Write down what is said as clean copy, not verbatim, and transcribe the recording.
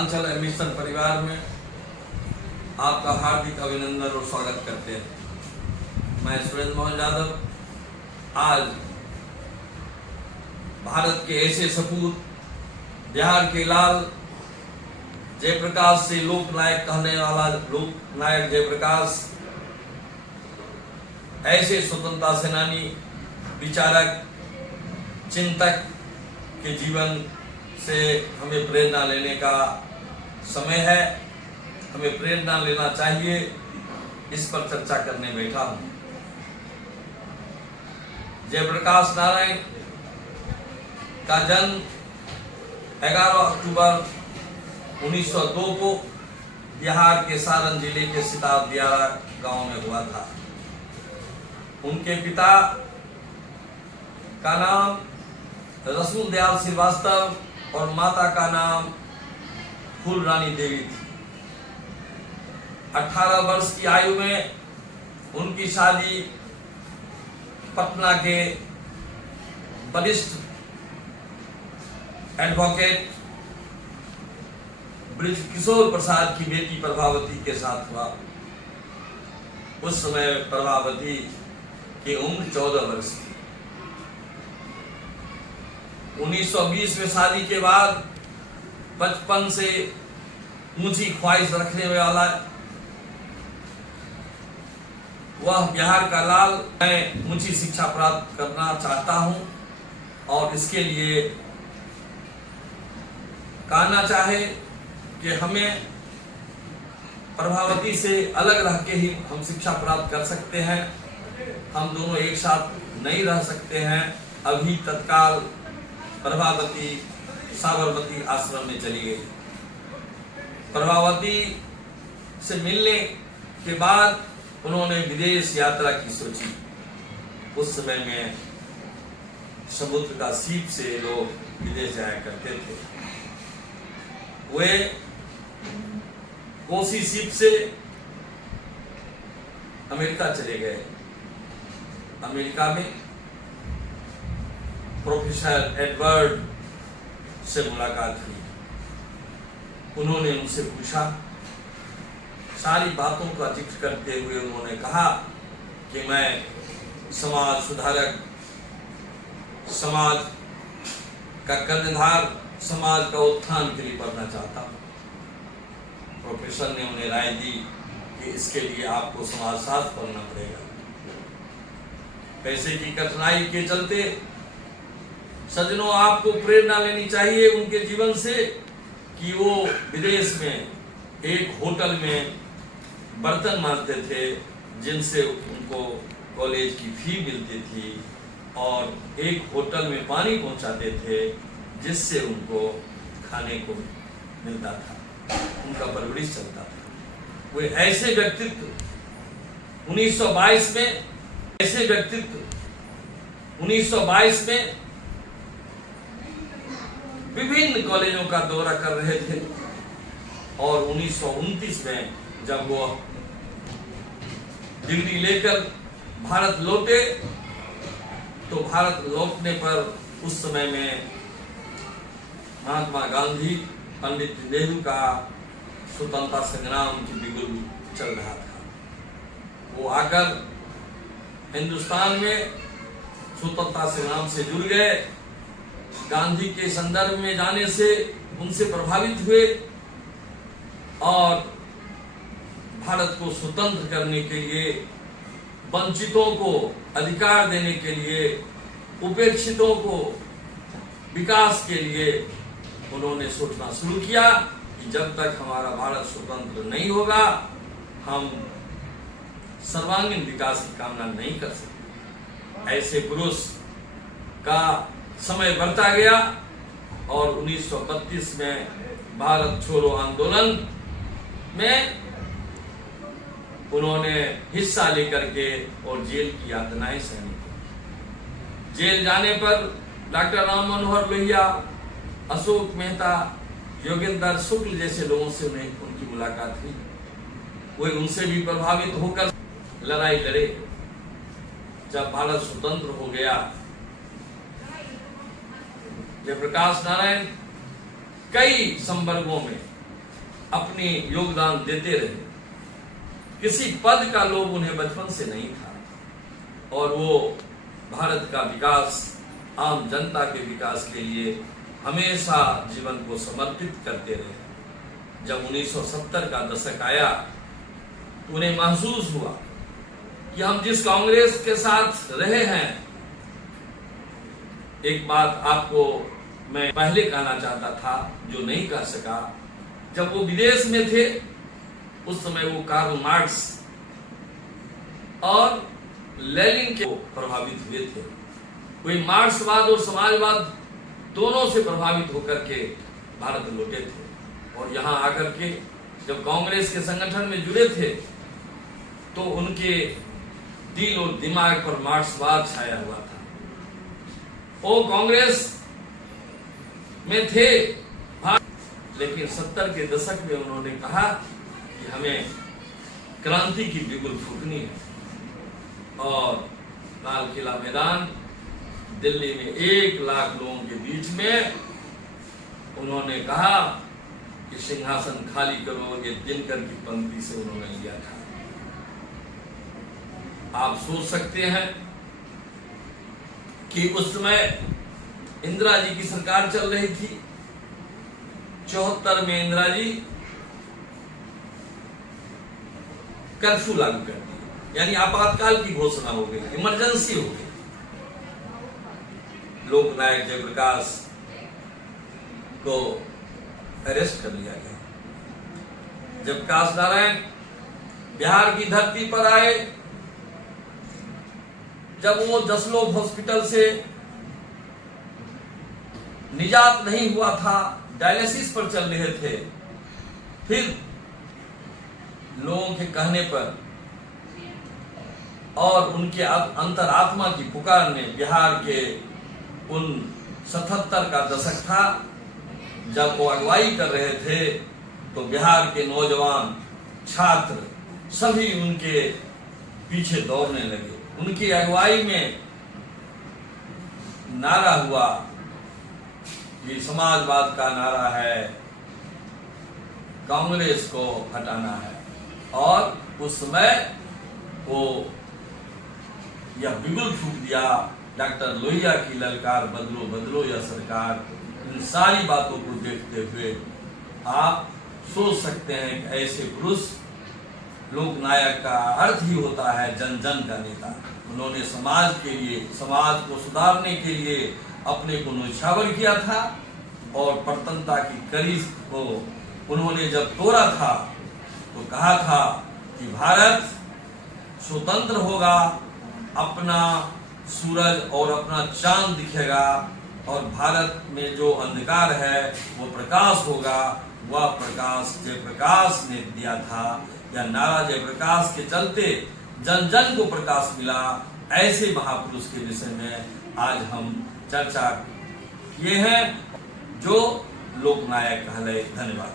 Mission परिवार में आपका हार्दिक अभिनंदन और स्वागत करते हैं। मैं सुरेंद्र मोहन यादव आज भारत के ऐसे सपूत, बिहार के लाल जयप्रकाश से लोकनायक कहने वाला लोकनायक जयप्रकाश, ऐसे स्वतंत्रता सेनानी, विचारक, चिंतक के जीवन से हमें प्रेरणा लेने का समय है। हमें प्रेरणा लेना चाहिए, इस पर चर्चा करने बैठा हूं। जयप्रकाश नारायण का जन्म 11 अक्टूबर 1902 को बिहार के सारण जिले के सिताब दियारा गांव में हुआ था। उनके पिता का नाम रसूल दयाल श्रीवास्तव और माता का नाम फूल रानी देवी थी। 18 वर्ष की आयु में उनकी शादी पटना के वरिष्ठ एडवोकेट ब्रिज किशोर प्रसाद की बेटी प्रभावती के साथ हुआ। उस समय प्रभावती की उम्र 14 वर्ष थी। 1920 में शादी के बाद बचपन से ऊंची ख्वाहिश रखने वाला वह बिहार का लाल, मैं ऊंची शिक्षा प्राप्त करना चाहता हूं और इसके लिए कहना चाहे कि हमें प्रभावती से अलग रह के ही हम शिक्षा प्राप्त कर सकते हैं। हम दोनों एक साथ नहीं रह सकते हैं। अभी तत्काल प्रभावती साबरमती आश्रम में चली गई। प्रभावती से मिलने के बाद उन्होंने विदेश यात्रा की सोची। उस समय में समुद्र का सीप से लोग विदेश जाया करते थे। वे कोसी सीप से अमेरिका चले गए। अमेरिका में प्रोफेसर एडवर्ड से मुलाकात हुई। उन्होंने उनसे पूछा, सारी बातों का जिक्र करते हुए उन्होंने कहा कि मैं समाज सुधारक, समाज का कर्णधार, समाज का उत्थान के लिए पढ़ना चाहता हूं। प्रोफेसर ने उन्हें राय दी कि इसके लिए आपको समाजशास्त्र पढ़ना पड़ेगा। पैसे की कठिनाई के चलते सज्जनों, आपको प्रेरणा लेनी चाहिए उनके जीवन से कि वो विदेश में एक होटल में बर्तन मांजते थे, जिनसे उनको कॉलेज की फी मिलती थी, और एक होटल में पानी पहुंचाते थे जिससे उनको खाने को मिलता था, उनका परवरिश चलता था। वे ऐसे व्यक्तित्व 1922 में विभिन्न कॉलेजों का दौरा कर रहे थे और 1929 में जब वो डिग्री लेकर भारत लौटे तो भारत लौटने पर उस समय में महात्मा गांधी, पंडित नेहरू का स्वतंत्रता संग्राम की बिगुल चल रहा था। वो आकर हिंदुस्तान में स्वतंत्रता संग्राम से जुड़ गए। गांधी के संदर्भ में जाने से उनसे प्रभावित हुए और भारत को स्वतंत्र करने के लिए, वंचितों को अधिकार देने के लिए, उपेक्षितों को विकास के लिए उन्होंने सोचना शुरू किया कि जब तक हमारा भारत स्वतंत्र नहीं होगा हम सर्वांगीण विकास की कामना नहीं कर सकते। ऐसे पुरुष का समय बढ़ता गया और 1932 में भारत छोड़ो आंदोलन में उन्होंने हिस्सा लेकर के और जेल की यातनाएं सहनी। जेल जाने पर डॉक्टर राम मनोहर लोहिया, अशोक मेहता, योगेंद्र शुक्ल जैसे लोगों से उनकी मुलाकात हुई। वे उनसे भी प्रभावित होकर लड़ाई लड़े। जब भारत स्वतंत्र हो गया, जयप्रकाश नारायण कई संवर्गों में अपनी योगदान देते रहे। किसी पद का लोभ उन्हें बचपन से नहीं था और वो भारत का विकास, आम जनता के विकास के लिए हमेशा जीवन को समर्पित करते रहे। जब 1970 का दशक आया तो उन्हें महसूस हुआ कि हम जिस कांग्रेस के साथ रहे हैं, एक बात आपको मैं पहले कहना चाहता था जो नहीं कह सका। जब वो विदेश में थे उस समय वो कार्ल मार्क्स और लेनिन के प्रभावित हुए थे। वे मार्क्सवाद और समाजवाद दोनों से प्रभावित होकर के भारत लौटे थे और यहाँ आकर के जब कांग्रेस के संगठन में जुड़े थे तो उनके दिल और दिमाग पर मार्क्सवाद छाया हुआ था। वो कांग्रेस में थे, लेकिन 70 के दशक में उन्होंने कहा कि हमें क्रांति की बिगुल फूकनी है और लाल किला मैदान दिल्ली में 1 लाख लोगों के बीच में उन्होंने कहा कि सिंहासन खाली करो। ये दिनकर की पंक्ति से उन्होंने लिया था। आप सोच सकते हैं कि उस समय इंदिरा जी की सरकार चल रही थी। 74 में इंदिरा जी कर्फ्यू लागू कर दी, यानी आपातकाल की घोषणा हो गई, इमरजेंसी हो गई। लोकनायक जयप्रकाश को अरेस्ट कर लिया गया। जयप्रकाश नारायण बिहार की धरती पर आए। जब वो जसलोक हॉस्पिटल से निजात नहीं हुआ था, डायलिसिस पर चल रहे थे, फिर लोगों के कहने पर और उनके अंतरात्मा की पुकार ने बिहार के उन 77 का दशक था जब वो अगुवाई कर रहे थे तो बिहार के नौजवान छात्र सभी उनके पीछे दौड़ने लगे। उनकी अगुवाई में नारा हुआ, ये समाजवाद का नारा है, कांग्रेस को हटाना है। और उस समय वो यह बिगुल फूंक दिया, डॉक्टर लोहिया की ललकार बदलो बदलो या सरकार। इन सारी बातों को देखते हुए आप सोच सकते हैं कि ऐसे पुरुष, लोकनायक का अर्थ ही होता है जन जन का नेता। उन्होंने समाज के लिए, समाज को सुधारने के लिए अपने को न्यौछावर किया था और प्रतनता की कड़ी को उन्होंने जब तोड़ा था तो कहा था कि भारत स्वतंत्र होगा, अपना सूरज और अपना चांद दिखेगा और भारत में जो अंधकार है वो प्रकाश होगा। वह प्रकाश जयप्रकाश ने दिया था। यह नारा जयप्रकाश के चलते जन जन को प्रकाश मिला। ऐसे महापुरुष के विषय में आज हम चर्चा किए हैं जो लोकनायक कहलाए। धन्यवाद।